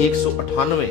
198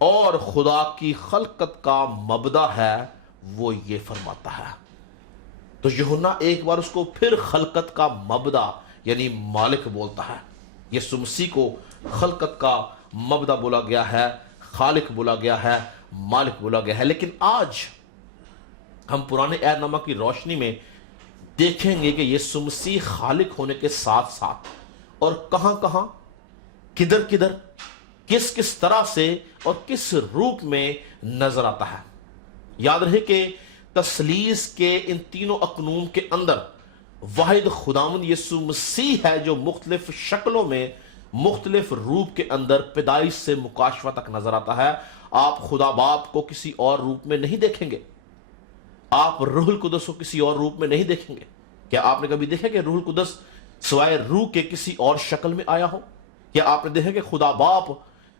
اور خدا کی خلقت کا مبدا ہے وہ یہ فرماتا ہے. تو یوحنا ایک بار اس کو پھر خلقت کا مبدا یعنی مالک بولتا ہے. یسوع مسیح کو خلقت کا مبدا بولا گیا ہے، خالق بولا گیا ہے، مالک بولا گیا ہے. لیکن آج ہم پرانے عہد نامہ کی روشنی میں دیکھیں گے کہ یسوع مسیح خالق ہونے کے ساتھ ساتھ اور کہاں کہاں، کدھر کدھر، کس کس طرح سے اور کس روپ میں نظر آتا ہے. یاد رہے کہ تثلیث کے ان تینوں اقنوم کے اندر واحد خداوند یسوع مسیح ہے جو مختلف شکلوں میں، مختلف روپ کے اندر پیدائش سے مکاشفہ تک نظر آتا ہے. آپ خدا باپ کو کسی اور روپ میں نہیں دیکھیں گے، آپ روح القدس کو کسی اور روپ میں نہیں دیکھیں گے. کیا آپ نے کبھی دیکھا کہ روح القدس سوائے روح کے کسی اور شکل میں آیا ہو؟ کیا آپ نے دیکھا کہ خدا باپ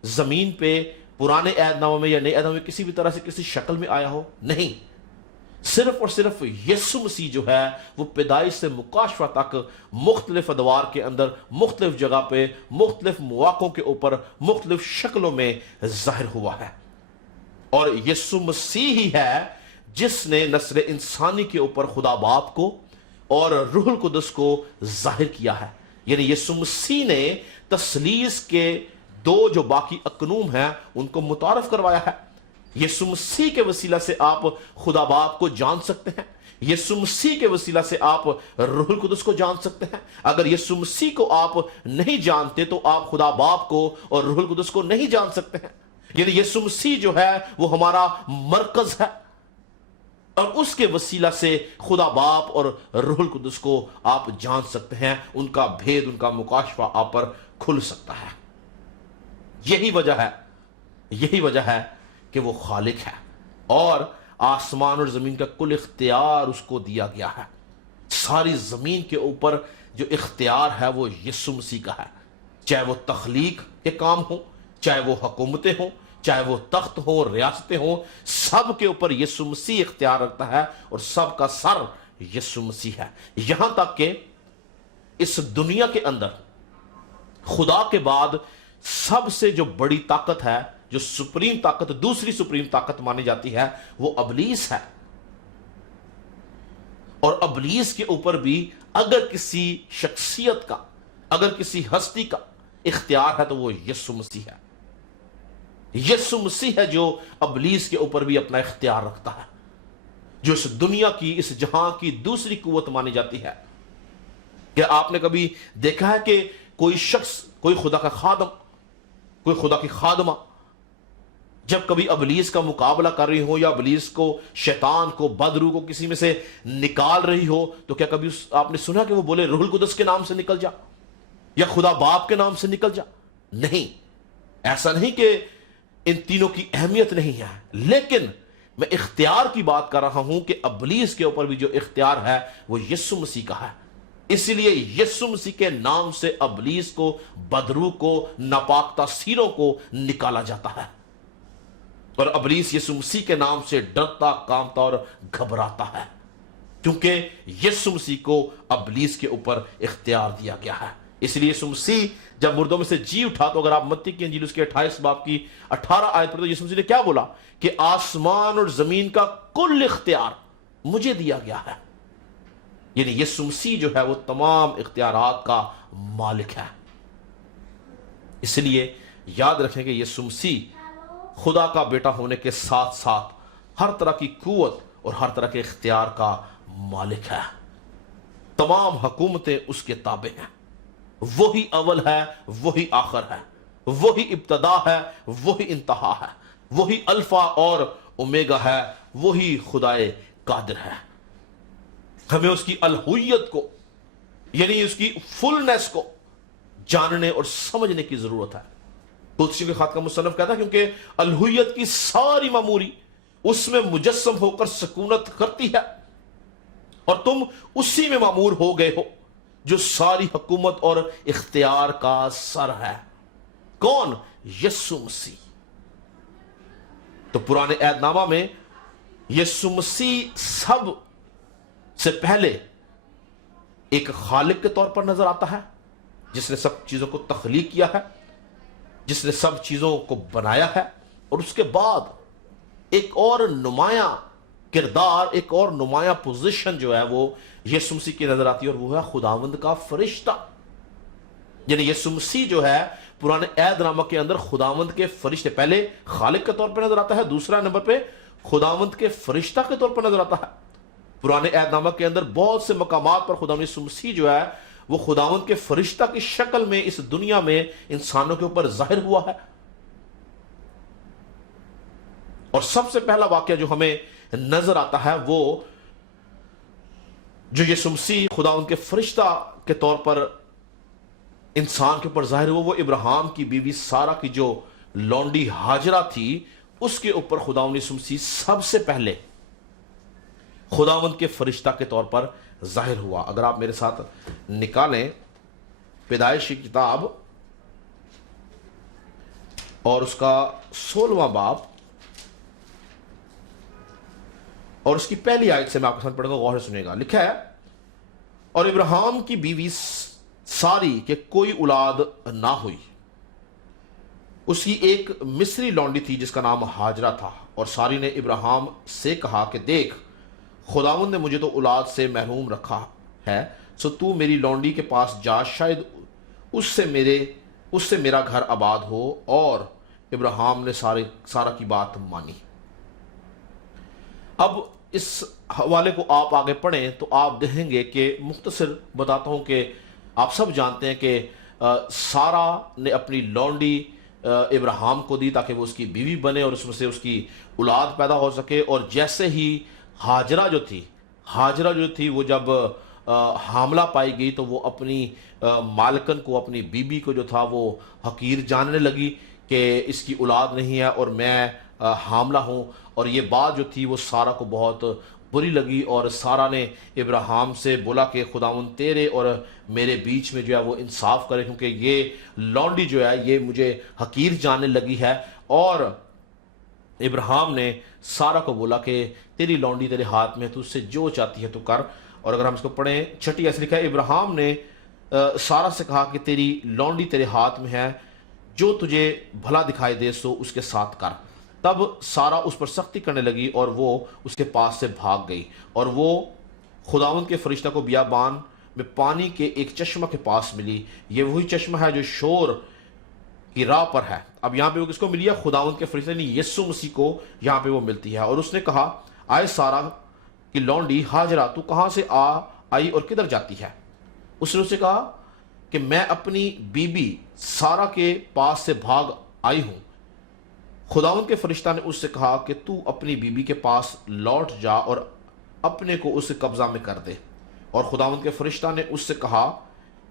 زمین پہ پرانے عہد نامہ میں یا نئے عہد نامہ میں کسی بھی طرح سے کسی شکل میں آیا ہو؟ نہیں. صرف اور صرف یسوع مسیح جو ہے وہ پیدائش سے مکاشفہ تک مختلف ادوار کے اندر، مختلف جگہ پہ، مختلف مواقعوں کے اوپر، مختلف شکلوں میں ظاہر ہوا ہے. اور یسوع مسیح ہی ہے جس نے نسل انسانی کے اوپر خدا باپ کو اور روح القدس کو ظاہر کیا ہے. یعنی یسوع مسیح نے تثلیث کے دو جو باقی اقنوم ہیں ان کو متعارف کروایا ہے. یسوع مسیح کے وسیلہ سے آپ خدا باپ کو جان سکتے ہیں، یسوع مسیح کے وسیلہ سے آپ روح القدس کو جان سکتے ہیں. اگر یسوع مسیح کو آپ نہیں جانتے تو آپ خدا باپ کو اور روح القدس کو نہیں جان سکتے ہیں. یعنی یسوع مسیح جو ہے وہ ہمارا مرکز ہے، اور اس کے وسیلہ سے خدا باپ اور روح القدس کو آپ جان سکتے ہیں. ان کا بھید، ان کا مکاشفہ آپ پر کھل سکتا ہے. یہی وجہ ہے کہ وہ خالق ہے اور آسمان اور زمین کا کل اختیار اس کو دیا گیا ہے. ساری زمین کے اوپر جو اختیار ہے وہ یسوع مسیح کا ہے. چاہے وہ تخلیق کے کام ہوں، چاہے وہ حکومتیں ہوں، چاہے وہ تخت ہوں، ریاستیں ہوں، سب کے اوپر یسوع مسیح اختیار رکھتا ہے اور سب کا سر یسوع مسیح ہے. یہاں تک کہ اس دنیا کے اندر خدا کے بعد سب سے جو بڑی طاقت ہے، جو سپریم طاقت، دوسری سپریم طاقت مانی جاتی ہے، وہ ابلیس ہے. اور ابلیس کے اوپر بھی اگر کسی شخصیت کا، اگر کسی ہستی کا اختیار ہے تو وہ یسوع مسیح ہے. یسوع مسیح ہے جو ابلیس کے اوپر بھی اپنا اختیار رکھتا ہے، جو اس دنیا کی، اس جہاں کی دوسری قوت مانی جاتی ہے. کیا آپ نے کبھی دیکھا ہے کہ کوئی شخص، کوئی خدا کا خادم، کوئی خدا کی خادمہ جب کبھی ابلیس کا مقابلہ کر رہی ہو یا ابلیس کو، شیطان کو، بدروح کو کسی میں سے نکال رہی ہو تو کیا کبھی آپ نے سنا کہ وہ بولے روح القدس کے نام سے نکل جا یا خدا باپ کے نام سے نکل جا؟ نہیں، ایسا نہیں کہ ان تینوں کی اہمیت نہیں ہے، لیکن میں اختیار کی بات کر رہا ہوں کہ ابلیس کے اوپر بھی جو اختیار ہے وہ یسوع مسیح کا ہے. اسی لیے یسوع مسیح کے نام سے ابلیس کو، بدروح کو، ناپاک تاثیروں کو نکالا جاتا ہے. اور ابلیس یسوع مسیح کے نام سے ڈرتا، کانپتا اور گھبراتا ہے، کیونکہ یسوع مسیح کو ابلیس کے اوپر اختیار دیا گیا ہے. اس لیے یسوع مسیح جب مردوں میں سے جی اٹھا، تو اگر آپ متی کی انجیل اس کے 28 باب کی 18 آیت پر، تو یسوع مسیح نے کیا بولا کہ آسمان اور زمین کا کل اختیار مجھے دیا گیا ہے. یعنی یسوع مسیح جو ہے وہ تمام اختیارات کا مالک ہے. اس لیے یاد رکھیں کہ یسوع مسیح خدا کا بیٹا ہونے کے ساتھ ساتھ ہر طرح کی قوت اور ہر طرح کے اختیار کا مالک ہے. تمام حکومتیں اس کے تابع ہیں. وہی اول ہے، وہی آخر ہے، وہی ابتدا ہے، وہی انتہا ہے، وہی الفا اور اومیگا ہے، وہی خدائے قادر ہے. ہمیں اس کی الوہیت کو، یعنی اس کی فلنس کو جاننے اور سمجھنے کی ضرورت ہے. قدسیوں کے خط کا مصنف کہتا ہے کیونکہ الوہیت کی ساری معموری اس میں مجسم ہو کر سکونت کرتی ہے، اور تم اسی میں معمور ہو گئے ہو جو ساری حکومت اور اختیار کا سر ہے. کون؟ یسوع مسیح. تو پرانے عہد نامہ میں یسوع مسیح سب سے پہلے ایک خالق کے طور پر نظر آتا ہے، جس نے سب چیزوں کو تخلیق کیا ہے، جس نے سب چیزوں کو بنایا ہے، اور اس کے بعد ایک اور نمایاں کردار، ایک اور نمایاں پوزیشن جو ہے وہ یسوع مسیح کی نظر آتی ہے، اور وہ ہے خداوند کا فرشتہ. یعنی یسوع مسیح جو ہے پرانے عہد نامہ کے اندر خداوند کے فرشتے، پہلے خالق کے طور پر نظر آتا ہے، دوسرا نمبر پہ خداوند کے فرشتہ کے طور پر نظر آتا ہے. پرانے عہد نامہ کے اندر بہت سے مقامات پر خداوند یسوع مسیح جو ہے وہ خداوند کے فرشتہ کی شکل میں اس دنیا میں انسانوں کے اوپر ظاہر ہوا ہے. اور سب سے پہلا واقعہ جو ہمیں نظر آتا ہے وہ جو یسوع مسیح خداوند کے فرشتہ کے طور پر انسان کے اوپر ظاہر ہوا، وہ ابراہیم کی بیوی سارہ کی جو لونڈی ہاجرہ تھی اس کے اوپر خداوند یسوع مسیح سب سے پہلے خداوند کے فرشتہ کے طور پر ظاہر ہوا. اگر آپ میرے ساتھ نکالیں پیدائش کی کتاب اور اس کا 16واں باب اور اس کی پہلی آیت سے میں آپ کے ساتھ پڑھوں گا، غور سے سنیے گا. لکھا ہے، اور ابراہیم کی بیوی ساری کے کوئی اولاد نہ ہوئی، اس کی ایک مصری لونڈی تھی جس کا نام ہاجرہ تھا. اور ساری نے ابراہیم سے کہا کہ دیکھ، خداوند نے مجھے تو اولاد سے محروم رکھا ہے، سو تو میری لونڈی کے پاس جا، شاید اس سے میرا گھر آباد ہو. اور ابراہیم نے سارہ کی بات مانی. اب اس حوالے کو آپ آگے پڑھیں تو آپ دیکھیں گے کہ مختصر بتاتا ہوں کہ آپ سب جانتے ہیں کہ سارہ نے اپنی لونڈی ابراہیم کو دی تاکہ وہ اس کی بیوی بنے اور اس میں سے اس کی اولاد پیدا ہو سکے. اور جیسے ہی ہاجرہ جو تھی وہ جب حاملہ پائی گئی تو وہ اپنی مالکن کو، اپنی بیوی کو جو تھا وہ حقیر جاننے لگی کہ اس کی اولاد نہیں ہے اور میں حاملہ ہوں. اور یہ بات جو تھی وہ سارہ کو بہت بری لگی، اور سارہ نے ابراہیم سے بولا کہ خداوند تیرے اور میرے بیچ میں جو ہے وہ انصاف کرے، کیونکہ یہ لونڈی جو ہے یہ مجھے حقیر جاننے لگی ہے. اور ابراہیم نے سارہ کو بولا کہ تیری لونڈی تیرے ہاتھ میں، تو اس سے جو چاہتی ہے تو کر. اور اگر ہم اس کو پڑھیں 6 ایسے لکھا ہے، ابراہیم نے سارہ سے کہا کہ تیری لونڈی تیرے ہاتھ میں ہے، جو تجھے بھلا دکھائی دے سو اس کے ساتھ کر. تب سارہ اس پر سختی کرنے لگی اور وہ اس کے پاس سے بھاگ گئی، اور وہ خداوند کے فرشتہ کو بیابان میں پانی کے ایک چشمہ کے پاس ملی. یہ وہی چشمہ ہے جو شور کی راہ پر ہے. اب یہاں پہ وہ کس کو ملی ہے؟ خداوند کے فرشتے یعنی یسوع مسیح کو یہاں پہ وہ ملتی ہے. اور اس نے کہا، آئے سارہ کی لونڈی ہاجرہ، تو کہاں سے آئی اور کدھر جاتی ہے؟ اس نے اسے کہا کہ میں اپنی بیوی سارہ کے پاس سے بھاگ آئی ہوں. خداوند کے فرشتہ نے اس سے کہا کہ تو اپنی بیوی کے پاس لوٹ جا اور اپنے کو اس قبضہ میں کر دے. اور خداوند کے فرشتہ نے اس سے کہا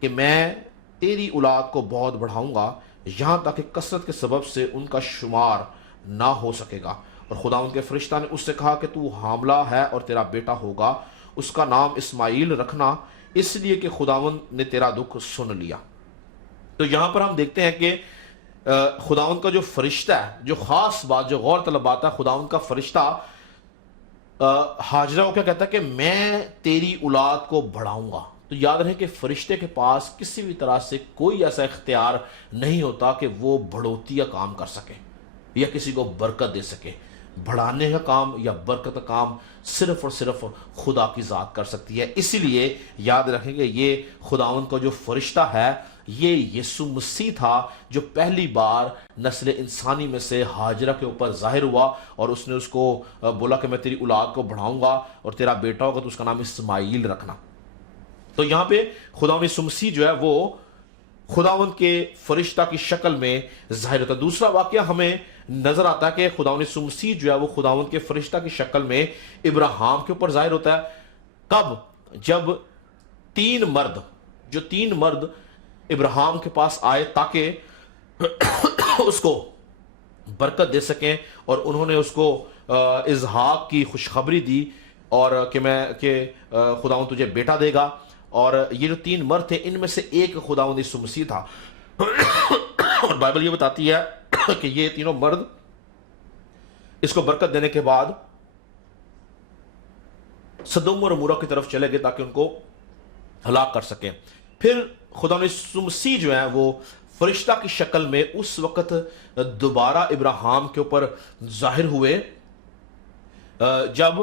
کہ میں تیری اولاد کو بہت بڑھاؤں گا، یہاں تک کہ کثرت کے سبب سے ان کا شمار نہ ہو سکے گا. اور خداوند کے فرشتہ نے اس سے کہا کہ تو حاملہ ہے اور تیرا بیٹا ہوگا، اس کا نام اسماعیل رکھنا، اس لیے کہ خداوند نے تیرا دکھ سن لیا. تو یہاں پر ہم دیکھتے ہیں کہ خداوند کا جو فرشتہ ہے، جو خاص بات، جو غور طلب بات ہے، خداوند کا فرشتہ ہاجرہ کو کیا کہتا ہے کہ میں تیری اولاد کو بڑھاؤں گا. تو یاد رہے کہ فرشتے کے پاس کسی بھی طرح سے کوئی ایسا اختیار نہیں ہوتا کہ وہ بڑھوتی کا کام کر سکے یا کسی کو برکت دے سکے. بڑھانے کا کام یا برکت کا کام صرف اور صرف خدا کی ذات کر سکتی ہے. اسی لیے یاد رکھیں کہ یہ خداوند کا جو فرشتہ ہے یہ یسوع مسیح تھا جو پہلی بار نسل انسانی میں سے ہاجرہ کے اوپر ظاہر ہوا، اور اس نے اس کو بولا کہ میں تیری اولاد کو بڑھاؤں گا اور تیرا بیٹا ہوگا تو اس کا نام اسماعیل رکھنا. تو یہاں پہ خداوند یسوع مسیح جو ہے وہ خداوند کے فرشتہ کی شکل میں ظاہر ہوتا ہے. دوسرا واقعہ ہمیں نظر آتا ہے کہ خداوند یسوع مسیح جو ہے وہ خداوند کے فرشتہ کی شکل میں ابراہیم کے اوپر ظاہر ہوتا ہے. کب؟ جب تین مرد ابراہیم کے پاس آئے تاکہ اس کو برکت دے سکیں، اور انہوں نے اس کو اسحاق کی خوشخبری دی اور کہ خداوند تجھے بیٹا دے گا. اور یہ جو 3 مرد تھے ان میں سے ایک خداوند یسوع مسیح تھا. اور بائبل یہ بتاتی ہے کہ یہ تینوں مرد اس کو برکت دینے کے بعد سدوم اور عمورہ کی طرف چلے گئے تاکہ ان کو ہلاک کر سکیں. پھر خداوند یسوع مسیح جو ہے وہ فرشتہ کی شکل میں اس وقت دوبارہ ابراہیم کے اوپر ظاہر ہوئے جب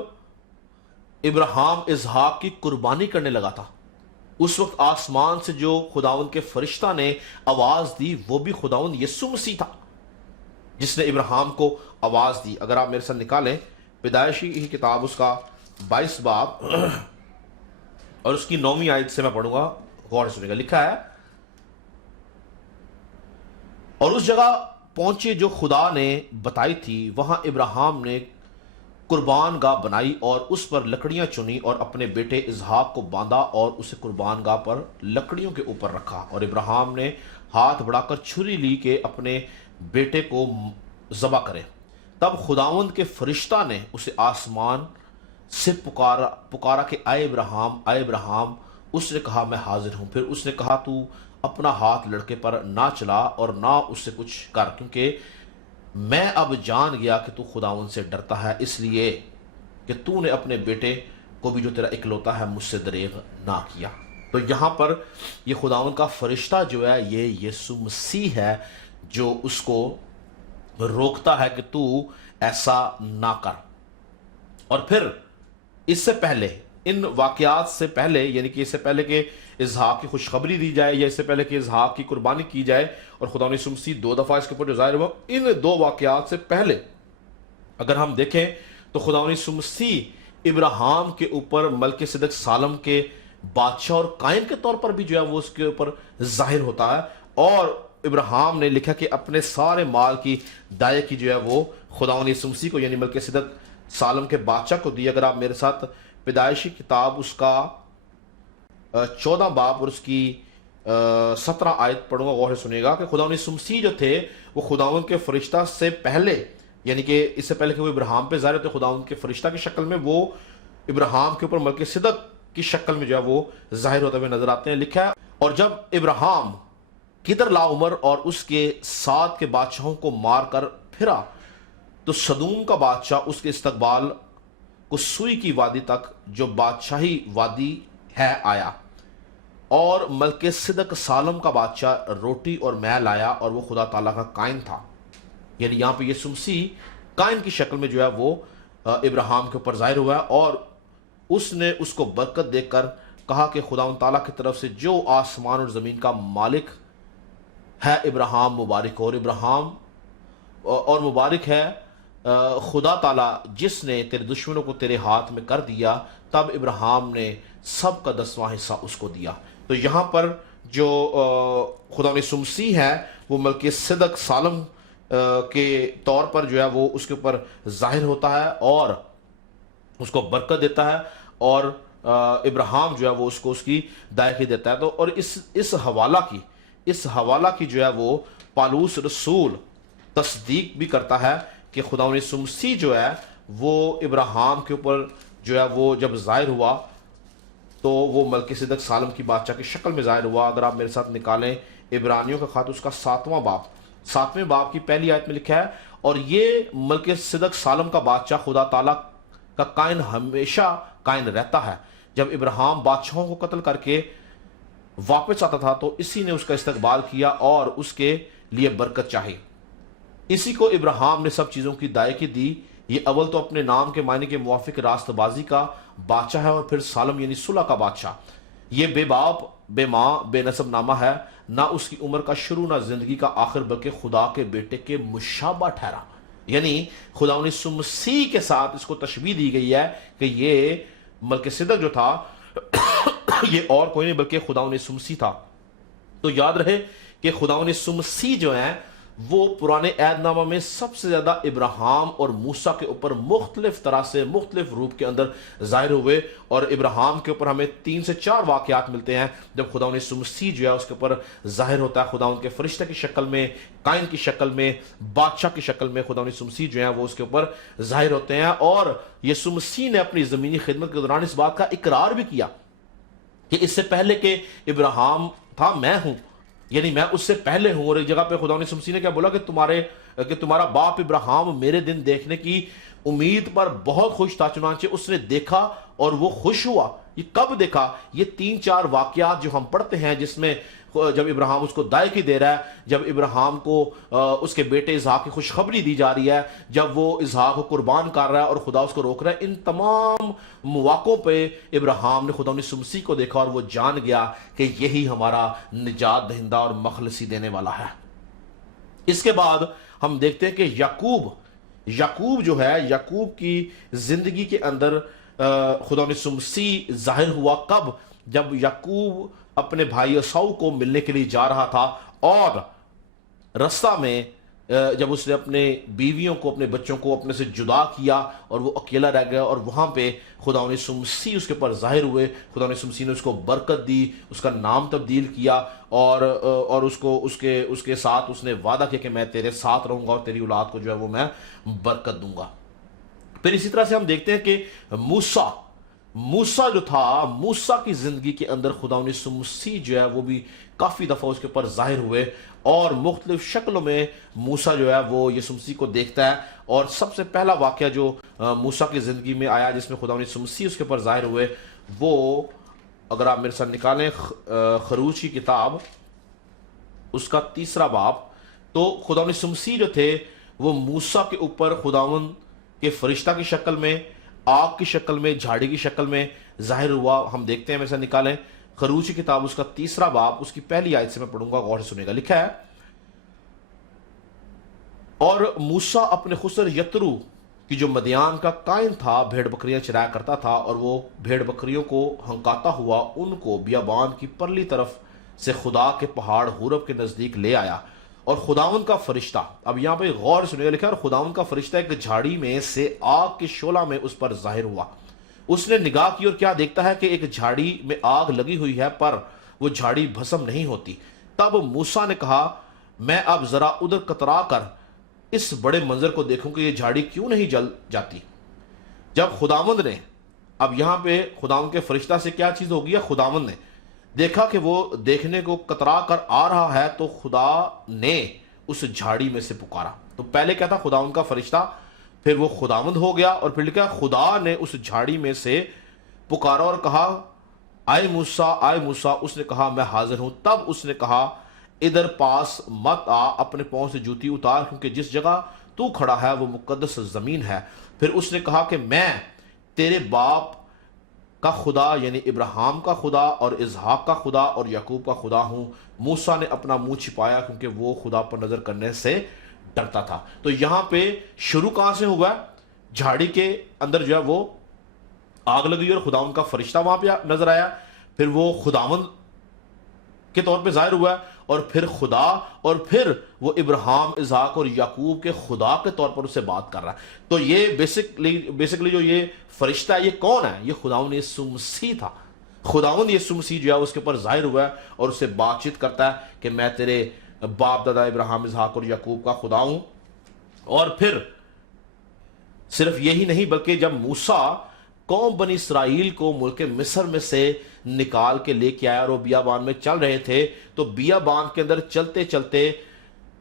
ابراہیم اسحاق کی قربانی کرنے لگا تھا۔ اس وقت آسمان سے جو خداوند کے فرشتہ نے آواز دی وہ بھی خداوند یسوع مسیح تھا جس نے ابراہیم کو آواز دی۔ اگر آپ میرے ساتھ نکالیں پیدائشی کی کتاب اس کا 22 باب اور اس کی 9ویں آیت سے میں پڑھوں گا، غور سے سنیں گا۔ لکھا ہے، اور اس جگہ پہنچے جو خدا نے بتائی تھی، وہاں ابراہیم نے قربان گاہ بنائی اور اس پر لکڑیاں چنی اور اپنے بیٹے اسحاق کو باندھا اور اسے قربان گاہ پر لکڑیوں کے اوپر رکھا، اور ابراہیم نے ہاتھ بڑھا کر چھری لی کہ اپنے بیٹے کو ذبح کرے۔ تب خداوند کے فرشتہ نے اسے آسمان سے پکارا کہ اے ابراہیم، اے ابراہیم۔ اس نے کہا میں حاضر ہوں۔ پھر اس نے کہا تو اپنا ہاتھ لڑکے پر نہ چلا اور نہ اس سے کچھ کر، کیونکہ میں اب جان گیا کہ تو خداوند سے ڈرتا ہے، اس لیے کہ تو نے اپنے بیٹے کو بھی جو تیرا اکلوتا ہے مجھ سے دریغ نہ کیا۔ تو یہاں پر یہ خداوند کا فرشتہ جو ہے یہ یسوع مسیح ہے جو اس کو روکتا ہے کہ تو ایسا نہ کر۔ اور پھر اس سے پہلے، ان واقعات سے پہلے، یعنی کہ اس سے پہلے کہ اسحاق کی خوشخبری دی جائے یا اس سے پہلے کہ اسحاق کی قربانی کی جائے اور خدا نے یسوع مسیح 2 دفعہ اس کے اوپر جو ظاہر ہوا، ان 2 واقعات سے پہلے اگر ہم دیکھیں تو خدا نے یسوع مسیح ابراہیم کے اوپر ملک صدق سالم کے بادشاہ اور قائم کے طور پر بھی جو ہے وہ اس کے اوپر ظاہر ہوتا ہے، اور ابراہیم نے لکھا کہ اپنے سارے مال کی دائے کی جو ہے وہ خدا نے یسوع مسیح کو یعنی ملک صدق سالم کے بادشاہ کو دی۔ اگر آپ میرے ساتھ پیدائشی کتاب اس کا 14 باب اور اس کی 17 آیت پڑھوں گا، غور سے سنیے گا کہ خدا نے یسوع مسیح جو تھے وہ خداوند کے فرشتہ سے پہلے، یعنی کہ اس سے پہلے کہ وہ ابراہیم پہ ظاہر ہوتے خداوند کے فرشتہ کی شکل میں، وہ ابراہیم کے اوپر ملک صدق کی شکل میں جو ہے وہ ظاہر ہوتے ہوئے نظر آتے ہیں۔ لکھا ہے، اور جب ابراہیم کدر لا عمر اور اس کے ساتھ کے بادشاہوں کو مار کر پھرا تو سدوم کا بادشاہ اس کے استقبال کو سوئی کی وادی تک جو بادشاہی وادی ہے آیا، اور ملک صدق سالم کا بادشاہ روٹی اور مے لایا اور وہ خدا تعالیٰ کا قائن تھا۔ یعنی یہاں پہ یسوع مسیح قائن کی شکل میں جو ہے وہ ابراہیم کے اوپر ظاہر ہوا ہے، اور اس نے اس کو برکت دے کر کہا کہ خداوند تعالیٰ کی طرف سے جو آسمان اور زمین کا مالک ہے ابراہیم مبارک ہو، اور ابراہیم اور مبارک ہے خدا تعالیٰ جس نے تیرے دشمنوں کو تیرے ہاتھ میں کر دیا۔ تب ابراہیم نے سب کا 10واں حصہ اس کو دیا۔ تو یہاں پر جو خدا نے یسوع مسیح ہے وہ ملک صدق سالم کے طور پر جو ہے وہ اس کے اوپر ظاہر ہوتا ہے اور اس کو برکت دیتا ہے، اور ابراہیم جو ہے وہ اس کو اس کی دائیکی دیتا ہے۔ تو اور اس حوالہ کی جو ہے وہ پالوس رسول تصدیق بھی کرتا ہے کہ خدا نے یسوع مسیح جو ہے وہ ابراہیم کے اوپر جو ہے وہ جب ظاہر ہوا تو وہ ملک صدق سالم کی بادشاہ کی شکل میں ظاہر ہوا۔ اگر آپ میرے ساتھ نکالیں عبرانیوں کا خط اس کا 7ویں باب کی پہلی آیت میں لکھا ہے، اور یہ ملک صدق سالم کا بادشاہ خدا تعالیٰ کا قائن ہمیشہ قائن رہتا ہے۔ جب ابراہیم بادشاہوں کو قتل کر کے واپس آتا تھا تو اسی نے اس کا استقبال کیا اور اس کے لیے برکت چاہی۔ اسی کو ابراہیم نے سب چیزوں کی دائیکی دی۔ یہ اول تو اپنے نام کے معنی کے موافق راست بازی کا بادشاہ ہے، اور پھر سالم یعنی صلح کا بادشاہ۔ یہ بے باپ بے ماں بے نسب نامہ ہے، نہ اس کی عمر کا شروع نہ زندگی کا آخر، بلکہ خدا کے بیٹے کے مشابہ ٹھہرا۔ یعنی خدا یسوع مسیح کے ساتھ اس کو تشبیہ دی گئی ہے کہ یہ ملک صدق جو تھا یہ اور کوئی نہیں بلکہ خدا یسوع مسیح تھا۔ تو یاد رہے کہ خدا یسوع مسیح جو ہیں وہ پرانے عہد نامہ میں سب سے زیادہ ابراہیم اور موسیٰ کے اوپر مختلف طرح سے مختلف روپ کے اندر ظاہر ہوئے، اور ابراہیم کے اوپر ہمیں 3 سے 4 واقعات ملتے ہیں جب خدا یسوع مسیح جو ہے اس کے اوپر ظاہر ہوتا ہے، خدا ان کے فرشتے کی شکل میں، قائن کی شکل میں، بادشاہ کی شکل میں خدا یسوع مسیح جو ہیں وہ اس کے اوپر ظاہر ہوتے ہیں۔ اور یسوع مسیح نے اپنی زمینی خدمت کے دوران اس بات کا اقرار بھی کیا کہ اس سے پہلے کہ ابراہیم تھا میں ہوں، یعنی میں اس سے پہلے ہوں۔ اور ایک جگہ پہ خدا یسوع مسیح نے کیا بولا کہ تمہارا باپ ابراہیم میرے دن دیکھنے کی امید پر بہت خوش تھا، چنانچہ اس نے دیکھا اور وہ خوش ہوا۔ یہ کب دیکھا؟ یہ 3-4 واقعات جو ہم پڑھتے ہیں جس میں جب ابراہیم اس کو دائیکی دے رہا ہے، جب ابراہیم کو اس کے بیٹے اسحاق کی خوشخبری دی جا رہی ہے، جب وہ اسحاق کو قربان کر رہا ہے اور خدا اس کو روک رہا ہے، ان تمام مواقعوں پہ ابراہیم نے خدا یسوع مسیح کو دیکھا اور وہ جان گیا کہ یہی ہمارا نجات دہندہ اور مخلصی دینے والا ہے۔ اس کے بعد ہم دیکھتے ہیں کہ یعقوب جو ہے، یعقوب کی زندگی کے اندر خدا یسوع مسیح ظاہر ہوا کب؟ جب یعقوب اپنے بھائی عیساؤ کو ملنے کے لیے جا رہا تھا، اور رستہ میں جب اس نے اپنے بیویوں کو، اپنے بچوں کو اپنے سے جدا کیا اور وہ اکیلا رہ گیا، اور وہاں پہ خدا یسوع مسیح اس کے پر ظاہر ہوئے، خدا یسوع مسیح نے اس کو برکت دی، اس کا نام تبدیل کیا، اور اس کے ساتھ اس نے وعدہ کیا کہ میں تیرے ساتھ رہوں گا اور تیری اولاد کو جو ہے وہ میں برکت دوں گا۔ پھر اسی طرح سے ہم دیکھتے ہیں کہ موسیٰ جو تھا، موسیٰ کی زندگی کے اندر خدا یسوع مسیح جو ہے وہ بھی کافی دفعہ اس کے اوپر ظاہر ہوئے، اور مختلف شکلوں میں موسیٰ جو ہے وہ یسوع مسیح کو دیکھتا ہے۔ اور سب سے پہلا واقعہ جو موسیٰ کی زندگی میں آیا جس میں خدا یسوع مسیح اس کے اوپر ظاہر ہوئے، وہ اگر آپ میرے ساتھ نکالیں خروج کی کتاب اس کا 3 باب، تو خدا یسوع مسیح جو تھے وہ موسیٰ کے اوپر خداوند کے فرشتہ کی شکل میں، آگ کی شکل میں، جھاڑی کی شکل میں ظاہر ہوا۔ ہم دیکھتے ہیں، میرے ساتھ نکالیں خروج کی کتاب اس کا 3 باب، اس کی پہلی آیت سے میں پڑھوں گا، غور سے سنیں گا۔ لکھا ہے، اور موسیٰ اپنے خسر یترو کی جو مدیان کا قائن تھا بھیڑ بکریاں چرایا کرتا تھا، اور وہ بھیڑ بکریوں کو ہنکاتا ہوا ان کو بیابان کی پرلی طرف سے خدا کے پہاڑ حورب کے نزدیک لے آیا، اور خداوند کا فرشتہ، اب یہاں پہ غور سنیے، لکھا ہے، اور خداوند کا فرشتہ ایک جھاڑی میں سے آگ کے شعلہ میں اس پر ظاہر ہوا۔ اس نے نگاہ کی اور کیا دیکھتا ہے کہ ایک جھاڑی میں آگ لگی ہوئی ہے، پر وہ جھاڑی بھسم نہیں ہوتی۔ تب موسیٰ نے کہا، میں اب ذرا ادھر کترا کر اس بڑے منظر کو دیکھوں کہ یہ جھاڑی کیوں نہیں جل جاتی۔ جب خداوند نے، اب یہاں پہ خداوند کے فرشتہ سے کیا چیز ہو گئی ہے، خداوند نے دیکھا کہ وہ دیکھنے کو کترا کر آ رہا ہے، تو خدا نے اس جھاڑی میں سے پکارا۔ تو پہلے کیا تھا، خداوند کا فرشتہ، پھر وہ خداوند ہو گیا، اور پھر لکھا خدا نے اس جھاڑی میں سے پکارا اور کہا، آئے موسیٰ، آئے موسیٰ۔ اس نے کہا، میں حاضر ہوں۔ تب اس نے کہا، ادھر پاس مت آ، اپنے پاؤں سے جوتی اتار، کیونکہ جس جگہ تو کھڑا ہے وہ مقدس زمین ہے۔ پھر اس نے کہا کہ میں تیرے باپ کا خدا یعنی ابراہیم کا خدا اور اسحاق کا خدا اور یعقوب کا خدا ہوں۔ موسیٰ نے اپنا منہ چھپایا کیونکہ وہ خدا پر نظر کرنے سے ڈرتا تھا۔ تو یہاں پہ شروع کہاں سے ہوا؟ جھاڑی کے اندر جو ہے وہ آگ لگی اور خداوند کا فرشتہ وہاں پہ نظر آیا، پھر وہ خداوند کے طور پہ ظاہر ہوا، اور پھر خدا، اور پھر وہ ابراہیم، اسحاق اور یعقوب کے خدا کے طور پر اس سے بات کر رہا ہے۔ تو یہ بیسکلی جو یہ فرشتہ ہے، یہ کون ہے؟ یہ خداوند یسوع مسیح تھا۔ خداوند یسوع مسیح جو ہے اس کے اوپر ظاہر ہوا ہے اور اس سے بات چیت کرتا ہے کہ میں تیرے باپ دادا ابراہیم، اسحاق اور یعقوب کا خدا ہوں۔ اور پھر صرف یہی نہیں، بلکہ جب موسیٰ قوم بنی اسرائیل کو ملک مصر میں سے نکال کے لے کے آیا اور وہ بیابان میں چل رہے تھے، تو بیابان کے اندر چلتے چلتے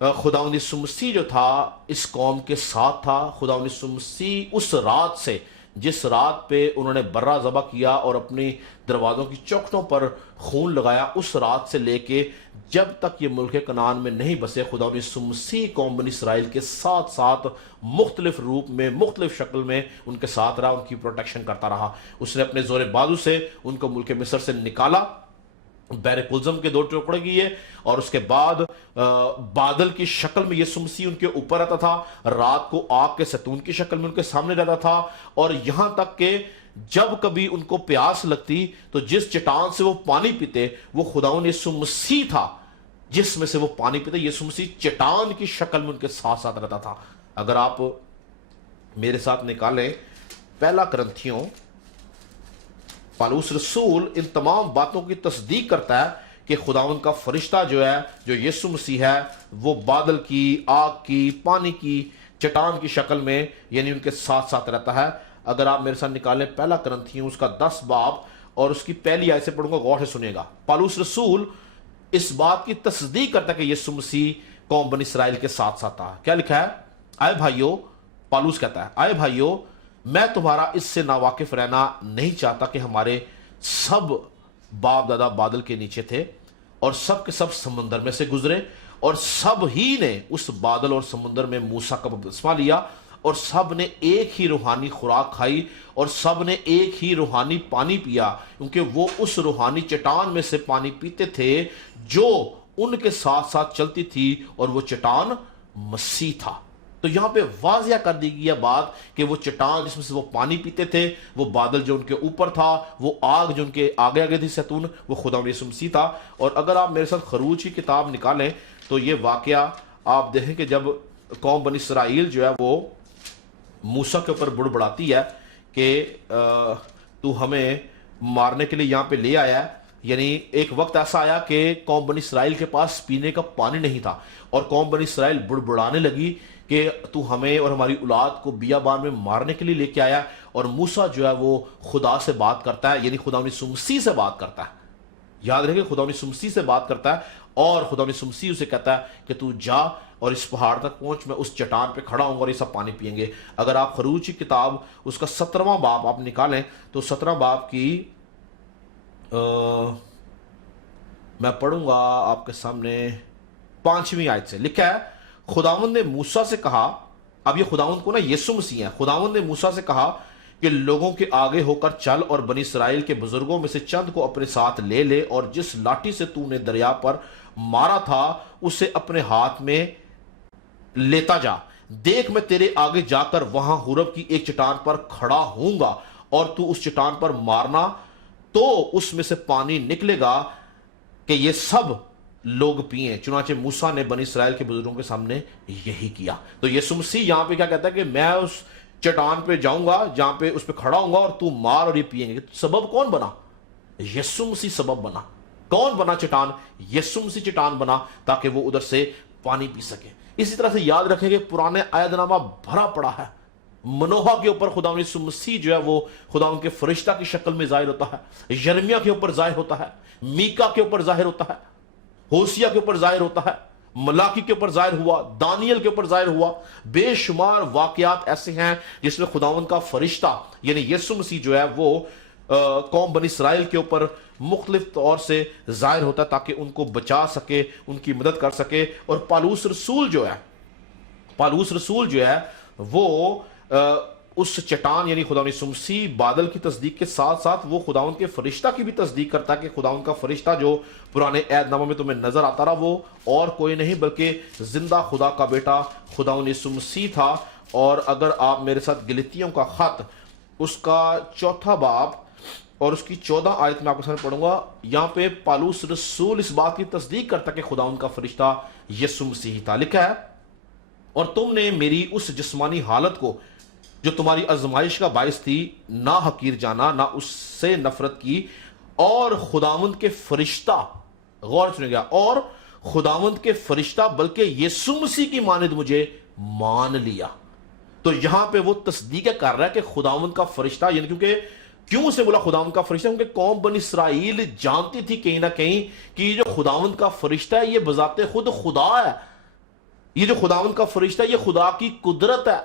خداوند یسوع مسیح جو تھا اس قوم کے ساتھ تھا۔ خداوند یسوع مسیح اس رات سے، جس رات پہ انہوں نے برہ ذبح کیا اور اپنی دروازوں کی چوکھٹوں پر خون لگایا، اس رات سے لے کے جب تک یہ ملک کنعان میں نہیں بسے، خداوند یسوع مسیح قوم بنی اسرائیل کے ساتھ ساتھ مختلف روپ میں، مختلف شکل میں ان کے ساتھ رہا، ان کی پروٹیکشن کرتا رہا۔ اس نے اپنے زور بازو سے ان کو ملک مصر سے نکالا، بحر کلزم کے 2 ٹکڑے کیے، اور اس کے بعد بادل کی شکل میں یسوع مسیح ان کے اوپر رہتا تھا، رات کو آگ کے ستون کی شکل میں ان کے سامنے رہتا تھا، اور یہاں تک کہ جب کبھی ان کو پیاس لگتی تو جس چٹان سے وہ پانی پیتے وہ خداوند یسوع مسیح تھا جس میں سے وہ پانی پیتے۔ یسوع مسیح چٹان کی شکل میں ان کے ساتھ ساتھ رہتا تھا۔ اگر آپ میرے ساتھ نکالیں 1 کرنتھیوں، پالوس رسول ان تمام باتوں کی تصدیق کرتا ہے کہ خداوند کا فرشتہ جو ہے، جو یسوع مسیح ہے، وہ بادل کی، آگ کی، پانی کی، چٹان کی شکل میں یعنی ان کے ساتھ ساتھ رہتا ہے۔ اگر آپ میرے ساتھ نکالیں 1 کرنتھیوں اس کا 10 باب اور اس کی پہلی آیت سے پڑھوں گا، غور سے سنیے گا۔ پالوس رسول اس بات کی تصدیق کرتا ہے کہ یسوع مسیح قوم بنی اسرائیل کے ساتھ ساتھ تھا۔ کیا لکھا ہے؟ آئے بھائیو، پالوس کہتا ہے، آئے بھائیو، میں تمہارا اس سے ناواقف رہنا نہیں چاہتا کہ ہمارے سب باپ دادا بادل کے نیچے تھے اور سب کے سب سمندر میں سے گزرے، اور سب ہی نے اس بادل اور سمندر میں موسیٰ کا بپتسمہ لیا، اور سب نے ایک ہی روحانی خوراک کھائی، اور سب نے ایک ہی روحانی پانی پیا، کیونکہ وہ اس روحانی چٹان میں سے پانی پیتے تھے جو ان کے ساتھ ساتھ چلتی تھی، اور وہ چٹان مسیح تھا۔ تو یہاں پہ واضح کر دی گئی ہے بات کہ وہ چٹان جس میں سے وہ پانی پیتے تھے، وہ بادل جو ان کے اوپر تھا، وہ آگ جو ان کے آگے آگے تھی زیتون، وہ خدا یسوع مسیح تھا۔ اور اگر آپ میرے ساتھ خروج کی کتاب نکالیں تو یہ واقعہ آپ دیکھیں کہ جب قوم بنی اسرائیل جو ہے وہ موسیٰ کے اوپر بڑبڑاتی ہے کہ تو ہمیں مارنے کے لیے یہاں پہ لے آیا ہے، یعنی ایک وقت ایسا آیا کہ قوم بنی اسرائیل کے پاس پینے کا پانی نہیں تھا، اور قوم بنی اسرائیل بڑبڑانے لگی کہ تو ہمیں اور ہماری اولاد کو بیابان میں مارنے کے لیے لے کے آیا۔ اور موسیٰ جو ہے وہ خدا سے بات کرتا ہے، یعنی خدا یسوع مسیح سے بات کرتا ہے، یاد رکھیں خدا یسوع مسیح سے بات کرتا ہے، اور خدا یسوع مسیح اسے کہتا ہے کہ تو جا اور اس پہاڑ تک پہنچ، میں اس چٹان پہ کھڑا ہوں اور یہ سب پانی پئیں گے۔ اگر آپ خروج کی کتاب اس کا 17واں باب آپ نکالیں تو 17واں باب کی میں پڑھوں گا آپ کے سامنے 5ویں آیت سے لکھا ہے، خداوند نے موسیٰ سے کہا، اب یہ خداوند کو نا یسوع مسیح ہے، خداوند نے موسیٰ سے کہا کہ لوگوں کے آگے ہو کر چل اور بنی اسرائیل کے بزرگوں میں سے چند کو اپنے ساتھ لے لے، اور جس لاٹھی سے تو نے دریا پر مارا تھا اسے اپنے ہاتھ میں لیتا جا۔ دیکھ میں تیرے آگے جا کر وہاں حورب کی ایک چٹان پر کھڑا ہوں گا، اور تو اس چٹان پر مارنا تو اس میں سے پانی نکلے گا کہ یہ سب لوگ پئیں۔ چنانچہ موسیٰ نے بنی اسرائیل کے بزرگوں کے سامنے یہی کیا۔ تو یسوع مسیح یہاں پہ کیا کہتا ہے کہ میں اس چٹان پہ جاؤں گا جہاں پہ اس پہ کھڑا ہوں گا، اور تو مار اور یہ پئیں گے۔ سبب کون بنا؟ یسوع مسیح سبب بنا۔ کون بنا چٹان؟ یسوع مسیح چٹان بنا تاکہ وہ ادھر سے پانی پی سکے۔ اسی طرح سے یاد رکھیں کہ پرانے عہد نامہ بھرا پڑا ہے، منوحہ کے اوپر خدا یسوع مسیح جو ہے وہ خدا ان کے فرشتہ کی شکل میں ظاہر ہوتا ہے، یرمیہ کے اوپر ظاہر ہوتا ہے، میکا کے اوپر ظاہر ہوتا ہے، ہوسیہ کے اوپر ظاہر ہوتا ہے، ملاکی کے اوپر ظاہر ہوا، دانیل کے اوپر ظاہر ہوا۔ بے شمار واقعات ایسے ہیں جس میں خداوند کا فرشتہ یعنی یسوع مسیح جو ہے وہ قوم بنی اسرائیل کے اوپر مختلف طور سے ظاہر ہوتا ہے تاکہ ان کو بچا سکے، ان کی مدد کر سکے۔ اور پالوس رسول جو ہے وہ اس چٹان یعنی خدا یسوع مسیح بادل کی تصدیق کے ساتھ ساتھ وہ خداوند کے فرشتہ کی بھی تصدیق کرتا ہے کہ خداوند کا فرشتہ جو پرانے عہد نامہ میں تمہیں نظر آتا رہا وہ اور کوئی نہیں بلکہ زندہ خدا کا بیٹا خداوند یسوع مسیح تھا۔ اور اگر آپ میرے ساتھ گلتیوں کا خط اس کا 4 باب اور اس کی 14 آیت میں آپ کے سامنے پڑھوں گا، یہاں پہ پالوس رسول اس بات کی تصدیق کرتا کہ خداوند کا فرشتہ یسوع مسیح تھا۔ لکھا ہے، اور تم نے میری اس جسمانی حالت کو جو تمہاری آزمائش کا باعث تھی نہ حقیر جانا، نہ اس سے نفرت کی، اور خداوند کے فرشتہ، غور سنیں گا، اور خداوند کے فرشتہ بلکہ یسوع مسیح کی مانند مجھے مان لیا۔ تو یہاں پہ وہ تصدیق کر رہا ہے کہ خداوند کا فرشتہ، یعنی کیوں اسے بولا خداوند کا فرشتہ؟ کیونکہ قوم بنی اسرائیل جانتی تھی کہیں نہ کہیں کہ یہ جو خداوند کا فرشتہ ہے یہ بذات خود خدا ہے، یہ جو خداوند کا فرشتہ ہے یہ خدا کی قدرت ہے،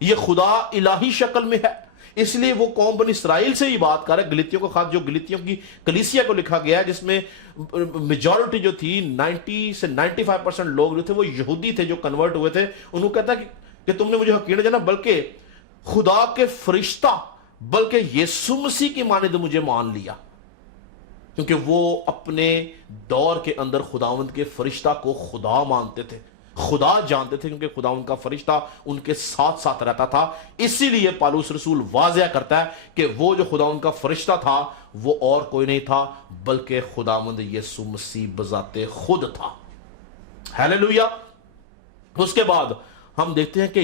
یہ خدا الہی شکل میں ہے۔ اس لیے وہ قوم بنی اسرائیل سے ہی بات کر رہا ہے۔ گلتیوں کا خط جو گلتیوں کی کلیسیا کو لکھا گیا ہے جس میں میجورٹی جو تھی 90 سے 95% لوگ جو تھے وہ یہودی تھے جو کنورٹ ہوئے تھے، انہوں کہتا ہے کہ تم نے مجھے حقیر نہ جانا بلکہ خدا کے فرشتہ بلکہ یسوع مسیح کی مانند مجھے مان لیا، کیونکہ وہ اپنے دور کے اندر خداوند کے فرشتہ کو خدا مانتے تھے، خدا جانتے تھے، کیونکہ خداوند کا فرشتہ ان کے ساتھ ساتھ رہتا تھا۔ اسی لیے پالوس رسول واضح کرتا ہے کہ وہ جو خداوند کا فرشتہ تھا وہ اور کوئی نہیں تھا بلکہ خداوند یسوع مسیح بذات خود تھا۔ ہیلیلویا۔ اس کے بعد ہم دیکھتے ہیں کہ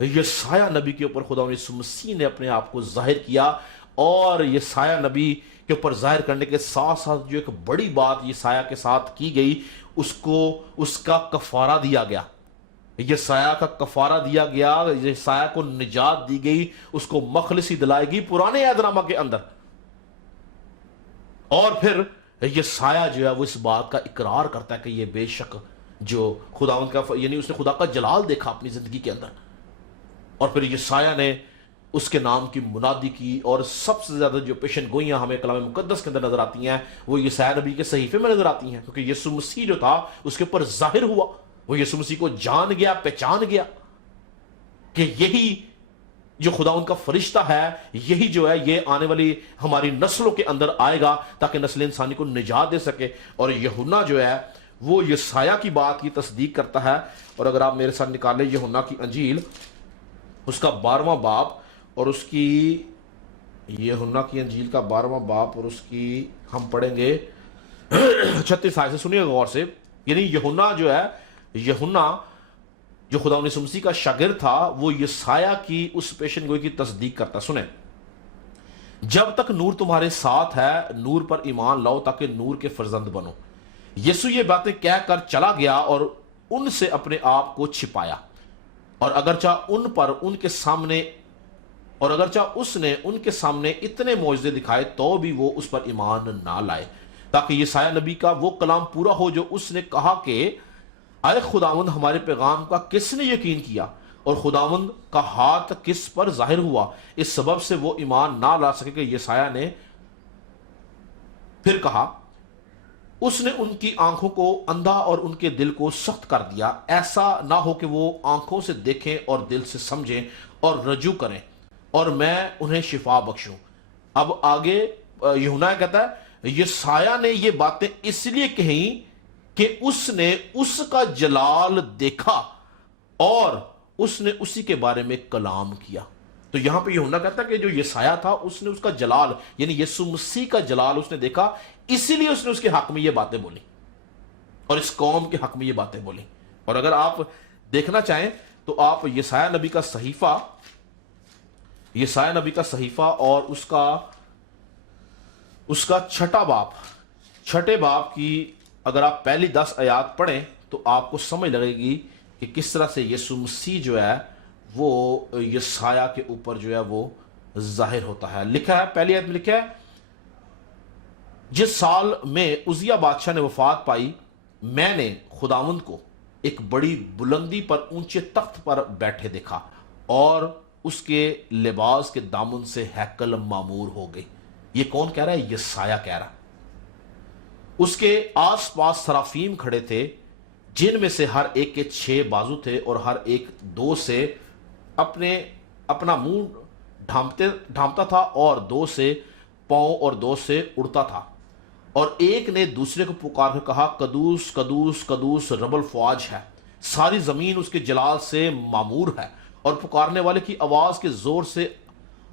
یسایہ نبی کے اوپر خداوند یسوع مسیح نے اپنے آپ کو ظاہر کیا، اور یسایہ نبی کے اوپر ظاہر کرنے کے ساتھ ساتھ جو ایک بڑی بات یسایہ کے ساتھ کی گئی، اس کا کفارہ دیا گیا، یسایہ کا کفارہ دیا گیا، یسایہ کو نجات دی گئی، اس کو مخلصی دلائی گئی پرانے عہد نامہ کے اندر۔ اور پھر یسایہ جو ہے وہ اس بات کا اقرار کرتا ہے کہ یہ بے شک جو خداوند کا یعنی اس نے خدا کا جلال دیکھا اپنی زندگی کے اندر۔ اور پھر یسایہ نے اس کے نام کی منادی کی، اور سب سے زیادہ جو پیشن گوئیاں ہمیں کلام مقدس کے اندر نظر آتی ہیں وہ یسایا نبی کے صحیفے میں نظر آتی ہیں، کیونکہ یسوع مسیح جو تھا اس کے اوپر ظاہر ہوا، وہ یسوع مسیح کو جان گیا، پہچان گیا کہ یہی جو خدا ان کا فرشتہ ہے، یہی جو ہے یہ آنے والی ہماری نسلوں کے اندر آئے گا تاکہ نسل انسانی کو نجات دے سکے۔ اور یوحنا جو ہے وہ یسایا کی بات کی تصدیق کرتا ہے، اور اگر آپ میرے ساتھ نکالیں یوحنا کی انجیل اس کا 12واں باب اور اس کی، یوحنا کی انجیل کا 12واں باب اور اس کی ہم پڑھیں گے 36 آیت سے، سنیے غور سے۔ یعنی یوحنا جو ہے، یوحنا جو خدا یسوع مسیح کا شاگرد تھا، وہ یسایا کی اس پیشن گوئی کی تصدیق کرتا۔ سنیں، جب تک نور تمہارے ساتھ ہے نور پر ایمان لاؤ تاکہ نور کے فرزند بنو۔ یسوع یہ باتیں کہہ کر چلا گیا اور ان سے اپنے آپ کو چھپایا، اور اگرچہ اس نے ان کے سامنے اتنے معجزے دکھائے تو بھی وہ اس پر ایمان نہ لائے، تاکہ یسایا نبی کا وہ کلام پورا ہو جو اس نے کہا کہ اے خداوند ہمارے پیغام کا کس نے یقین کیا، اور خداوند کا ہاتھ کس پر ظاہر ہوا۔ اس سبب سے وہ ایمان نہ لا سکے کہ یسایا نے پھر کہا، اس نے ان کی آنکھوں کو اندھا اور ان کے دل کو سخت کر دیا، ایسا نہ ہو کہ وہ آنکھوں سے دیکھیں اور دل سے سمجھیں اور رجوع کریں اور میں انہیں شفا بخشوں۔ اب آگے یوحنا کہتا ہے یسایا نے یہ باتیں اس لیے کہیں کہ اس نے اس کا جلال دیکھا اور اس نے اسی کے بارے میں کلام کیا۔ تو یہاں پہ یوحنا کہتا ہے کہ جو یسایا تھا اس نے اس کا جلال یعنی یسوع مسیح کا جلال اس نے دیکھا، اسی لیے اس نے اس کے حق میں یہ باتیں بولی اور اس قوم کے حق میں یہ باتیں بولی۔ اور اگر آپ دیکھنا چاہیں تو آپ یسایا نبی کا صحیفہ اور اس کا چھٹے باب کی اگر آپ پہلی 10 آیات پڑھیں تو آپ کو سمجھ لگے گی کہ کس طرح سے یسوع مسیح جو ہے وہ یسایا کے اوپر جو ہے وہ ظاہر ہوتا ہے۔ لکھا ہے پہلی آیت میں لکھا ہے، جس سال میں عزیہ بادشاہ نے وفات پائی میں نے خداوند کو ایک بڑی بلندی پر اونچے تخت پر بیٹھے دیکھا اور اس کے لباس کے دامن سے ہیکل معمور ہو گئی۔ یہ کون کہہ رہا ہے؟ یسایا کہہ رہا ہے۔ اس کے آس پاس سرافیم کھڑے تھے جن میں سے ہر ایک کے 6 بازو تھے اور ہر ایک 2 سے اپنا منہ ڈھانپتا تھا اور 2 سے پاؤں اور 2 سے اڑتا تھا، اور ایک نے دوسرے کو پکار کر کہا، قدوس قدوس قدوس رب الفواج ہے، ساری زمین اس کے جلال سے معمور ہے۔ اور پکارنے والے کی آواز کے زور سے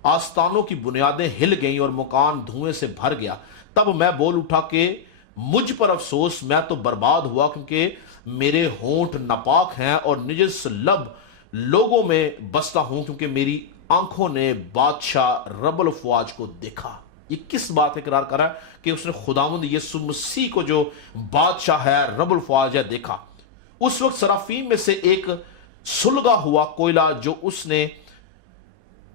آستانوں کی بنیادیں ہل گئیں اور مکان دھوئیں سے بھر گیا۔ تب میں بول اٹھا کہ مجھ پر افسوس، میں تو برباد ہوا، کیونکہ میرے ہونٹ ناپاک ہیں اور نجس لب لوگوں میں بستا ہوں، کیونکہ میری آنکھوں نے بادشاہ رب الفواج کو دیکھا۔ یہ کس بات اقرار کر رہا ہے؟ کہ اس نے خداوند یسوع مسیح کو جو بادشاہ ہے، رب الفواج ہے، دیکھا۔ اس وقت سرافیم میں سے ایک سلگا ہوا کوئلہ جو اس نے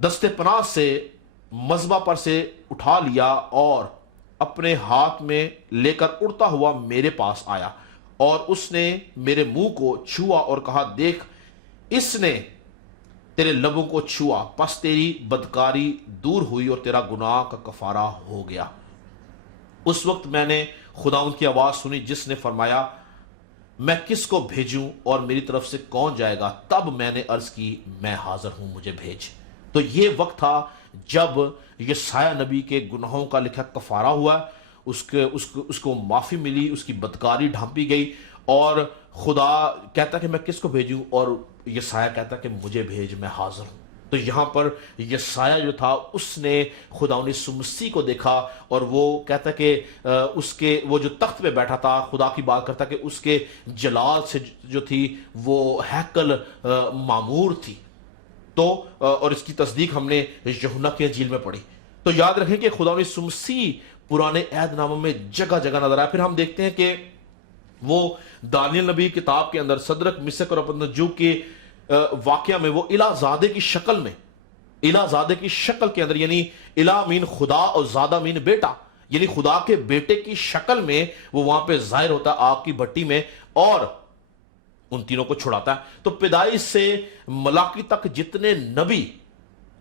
دستے پناہ سے مذبح پر سے اٹھا لیا اور اپنے ہاتھ میں لے کر اڑتا ہوا میرے پاس آیا، اور اس نے میرے منہ کو چھوا اور کہا، دیکھ اس نے تیرے لبوں کو چھوا، پس تیری بدکاری دور ہوئی اور تیرا گناہ کا کفارہ ہو گیا۔ اس وقت میں نے خداوند کی آواز سنی جس نے فرمایا، میں کس کو بھیجوں اور میری طرف سے کون جائے گا؟ تب میں نے عرض کی، میں حاضر ہوں، مجھے بھیج۔ تو یہ وقت تھا جب یسایا نبی کے گناہوں کا لکھا کفارہ ہوا، اس کو معافی ملی، اس کی بدکاری ڈھانپی گئی، اور خدا کہتا کہ میں کس کو بھیجوں، اور یسایا کہتا کہ مجھے بھیج، میں حاضر ہوں۔ تو یہاں پر یسایا جو تھا اس نے خدا یسوع مسیح کو دیکھا، اور وہ کہتا کہ وہ جو تخت پہ بیٹھا تھا، خدا کی بات کرتا کہ اس کے جلال سے جو تھی وہ ہیکل معمور تھی۔ تو اور اس کی تصدیق ہم نے یوحنا کی انجیل میں پڑھی۔ تو یاد رکھیں کہ خدا یسوع مسیح پرانے عہد ناموں میں جگہ جگہ نظر آیا۔ پھر ہم دیکھتے ہیں کہ وہ دانیل نبی کتاب کے اندر صدرک مسک اور عبدنجو کے واقعہ میں وہ الہ زادے کی شکل کے اندر، یعنی الہ مین خدا اور زادہ مین بیٹا، یعنی خدا کے بیٹے کی شکل میں وہ وہاں پہ ظاہر ہوتا ہے آگ کی بھٹی میں، اور ان تینوں کو چھڑاتا ہے۔ تو پیدائش سے ملاکی تک جتنے نبی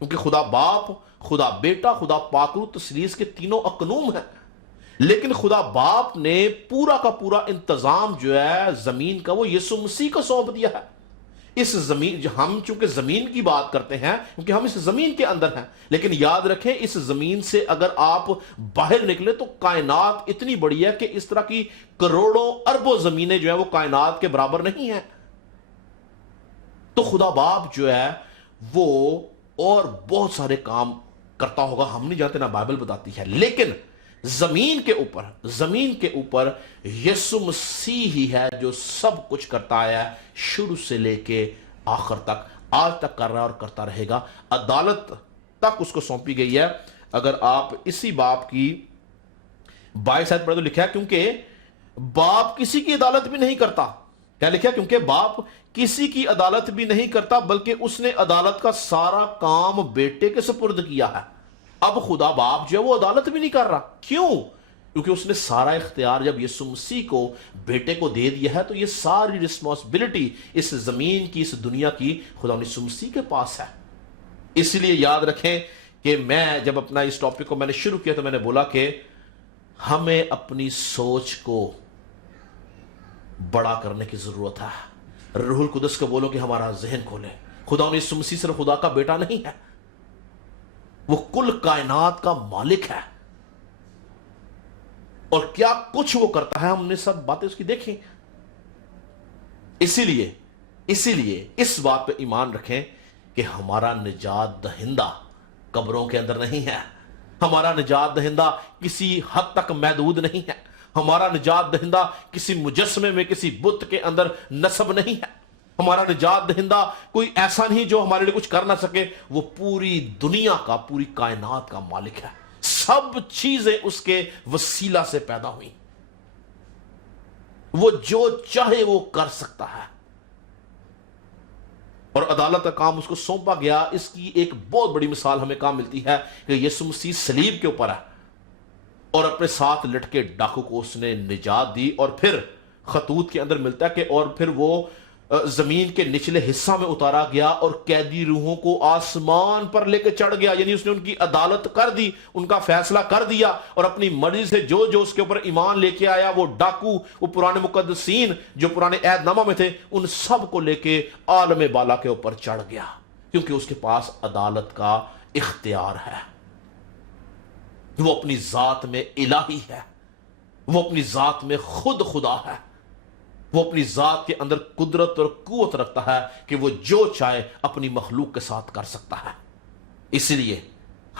کیونکہ خدا باپ، خدا بیٹا، خدا پاک روح تثلیث کے تینوں اقنوم ہیں، لیکن خدا باپ نے پورا کا پورا انتظام جو ہے زمین کا وہ یسوع مسیح کو سونپ دیا ہے۔ اس زمین، ہم چونکہ زمین کی بات کرتے ہیں کیونکہ ہم اس زمین کے اندر ہیں، لیکن یاد رکھیں اس زمین سے اگر آپ باہر نکلے تو کائنات اتنی بڑی ہے کہ اس طرح کی کروڑوں اربوں زمینیں جو ہیں وہ کائنات کے برابر نہیں ہیں۔ تو خدا باپ جو ہے وہ اور بہت سارے کام کرتا ہوگا، ہم نہیں جانتے، نہ بائبل بتاتی ہے، لیکن زمین کے اوپر یسوع مسیح ہی ہے جو سب کچھ کرتا ہے، شروع سے لے کے آخر تک، آج تک کر رہا ہے اور کرتا رہے گا۔ عدالت تک اس کو سونپی گئی ہے۔ اگر آپ اسی باپ کی 22 آیت پڑھیں تو لکھا ہے کیونکہ باپ کسی کی عدالت بھی نہیں کرتا۔ کیا لکھا ہے؟ کیونکہ باپ کسی کی عدالت بھی نہیں کرتا بلکہ اس نے عدالت کا سارا کام بیٹے کے سپرد کیا ہے۔ اب خدا باپ جو ہے وہ عدالت بھی نہیں کر رہا، کیوں؟ کیونکہ اس نے سارا اختیار جب یسوع مسیح کو بیٹے کو دے دیا ہے تو یہ ساری رسپانسبلٹی اس زمین کی، اس دنیا کی خدا یسوع مسیح کے پاس ہے۔ اس لیے یاد رکھیں کہ میں جب اپنا اس ٹاپک کو میں نے شروع کیا تو میں نے بولا کہ ہمیں اپنی سوچ کو بڑا کرنے کی ضرورت ہے۔ روح القدس کو بولو کہ ہمارا ذہن کھولے۔ خدا یسوع مسیح صرف خدا کا بیٹا نہیں ہے، وہ کل کائنات کا مالک ہے، اور کیا کچھ وہ کرتا ہے ہم نے سب باتیں اس کی دیکھیں۔ اسی لیے اس بات پہ ایمان رکھیں کہ ہمارا نجات دہندہ قبروں کے اندر نہیں ہے، ہمارا نجات دہندہ کسی حد تک محدود نہیں ہے، ہمارا نجات دہندہ کسی مجسمے میں، کسی بت کے اندر نصب نہیں ہے، ہمارا نجات دہندہ کوئی ایسا نہیں جو ہمارے لیے کچھ کر نہ سکے، وہ پوری دنیا کا، پوری کائنات کا مالک ہے، سب چیزیں اس کے وسیلہ سے پیدا ہوئی، وہ جو چاہے وہ کر سکتا ہے، اور عدالت کا کام اس کو سونپا گیا۔ اس کی ایک بہت بڑی مثال ہمیں کہاں ملتی ہے کہ یسوع مسیح صلیب کے اوپر ہے اور اپنے ساتھ لٹکے ڈاکو کو اس نے نجات دی، اور پھر خطوط کے اندر ملتا ہے کہ اور پھر وہ زمین کے نچلے حصہ میں اتارا گیا اور قیدی روحوں کو آسمان پر لے کے چڑھ گیا، یعنی اس نے ان کی عدالت کر دی، ان کا فیصلہ کر دیا، اور اپنی مرضی سے جو جو اس کے اوپر ایمان لے کے آیا، وہ ڈاکو، وہ پرانے مقدسین جو پرانے عہد نامہ میں تھے، ان سب کو لے کے عالم بالا کے اوپر چڑھ گیا، کیونکہ اس کے پاس عدالت کا اختیار ہے۔ وہ اپنی ذات میں الہی ہے، وہ اپنی ذات میں خود خدا ہے، وہ اپنی ذات کے اندر قدرت اور قوت رکھتا ہے کہ وہ جو چاہے اپنی مخلوق کے ساتھ کر سکتا ہے۔ اس لیے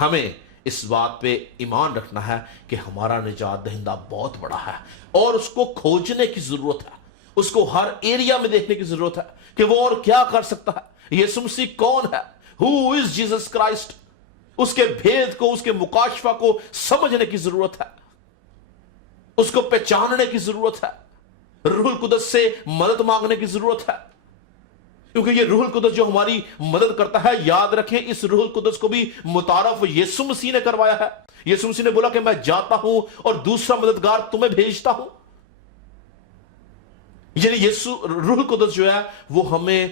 ہمیں اس بات پہ ایمان رکھنا ہے کہ ہمارا نجات دہندہ بہت بڑا ہے، اور اس کو کھوجنے کی ضرورت ہے، اس کو ہر ایریا میں دیکھنے کی ضرورت ہے کہ وہ اور کیا کر سکتا ہے۔ یسوع مسیح کون ہے؟ Who is Jesus Christ؟ اس کے بھید کو، اس کے مکاشفہ کو سمجھنے کی ضرورت ہے، اس کو پہچاننے کی ضرورت ہے، روح القدس سے مدد مانگنے کی ضرورت ہے، کیونکہ یہ روح القدس جو ہماری مدد کرتا ہے، یاد رکھیں اس روح القدس کو بھی متعارف یسوع مسیح نے کروایا ہے۔ یسوع مسیح نے بولا کہ میں جاتا ہوں اور دوسرا مددگار تمہیں بھیجتا ہوں، یعنی روح القدس جو ہے وہ ہمیں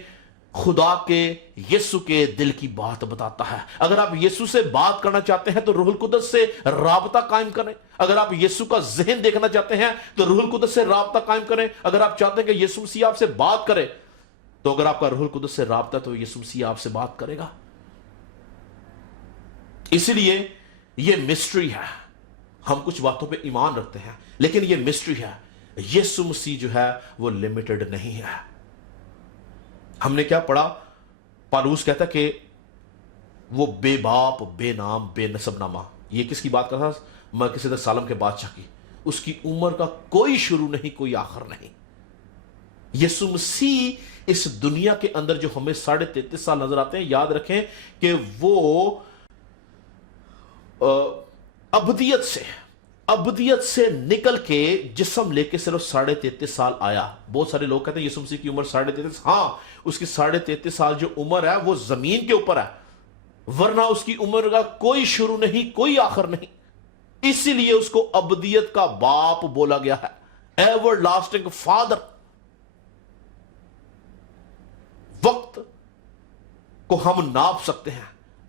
خدا کے، یسوع کے دل کی بات بتاتا ہے۔ اگر آپ یسوع سے بات کرنا چاہتے ہیں تو روح القدس سے رابطہ قائم کریں، اگر آپ یسوع کا ذہن دیکھنا چاہتے ہیں تو روح القدس سے رابطہ قائم کریں، اگر آپ چاہتے ہیں کہ یسوع مسیح آپ سے بات کرے تو اگر آپ کا روح القدس سے رابطہ تو یسوع مسیح آپ سے بات کرے گا۔ اسی لیے یہ مسٹری ہے، ہم کچھ باتوں پہ ایمان رکھتے ہیں لیکن یہ مسٹری ہے۔ یسوع مسیح جو ہے وہ لمیٹڈ نہیں ہے۔ ہم نے کیا پڑھا؟ پالوس کہتا کہ وہ بے باپ، بے نام، بے نسب نامہ، یہ کس کی بات کرتا تھا؟ ملکیسیدک سالم کے بادشاہ کی۔ اس کی عمر کا کوئی شروع نہیں، کوئی آخر نہیں۔ یسوع مسیح اس دنیا کے اندر جو ہمیں 33.5 سال نظر آتے ہیں، یاد رکھیں کہ وہ ابدیت سے نکل کے جسم لے کے صرف 33.5 سال آیا۔ بہت سارے لوگ کہتے ہیں یسوع مسیح کی عمر 33.5، ہاں اس کی 33.5 سال جو عمر ہے وہ زمین کے اوپر ہے، ورنہ اس کی عمر کا کوئی شروع نہیں، کوئی آخر نہیں۔ اسی لیے اس کو ابدیت کا باپ بولا گیا ہے، ایور لاسٹنگ فادر۔ وقت کو ہم ناپ سکتے ہیں،